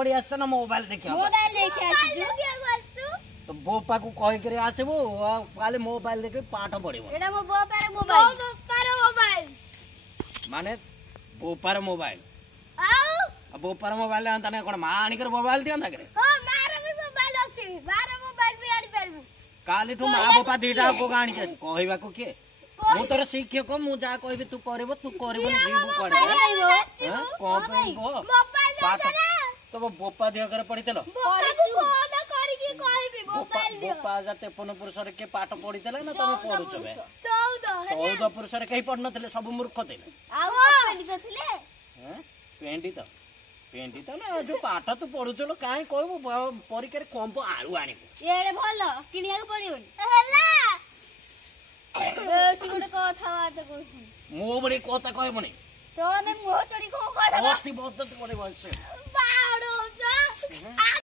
पड़ी आसता ना मोबाइल देखिया मोबाइल लेके आसी तो बोपा को कह करे आसबो काले मोबाइल देखे पाठ पड़िबो एडा मो बोपार मोबाइल माने बोपार मोबाइल आउ अब बोपार मोबाइल तने कोन मा आनी कर मोबाइल दिया करे हो मार भी मोबाइल अछि मार मोबाइल भी आनी परबो काली तू मा बोपा दीटा को गाणी के कहबा को के मु तोर शिक्षक मु जा कहबे तू करबो जीवो करे हां को मोबाइल दे ना तो बोपा दिया करे पड़ितलो फोन करके कहबी मोबाइल दे बोपा जा 53 पुरुष रे के पाठ पड़ितले ना तुम पढुछ बे 14 पुरुष रे कहीं पढ नथले सब मूर्ख थिले आउ पेंडी तो थिले हैं पेंडी तो ना जो पाठ तू पढुछलो काहे कहबो परीक्षा रे कम आलू आनी एरे भलो किनिया को पड़ियोनी हला सी गोटे कथा बात कहू मो बड़ी कथा कहबो नहीं तो मैं मुंह चोरी को कथा बहुत बहुत पड़े बस बाड़ो जा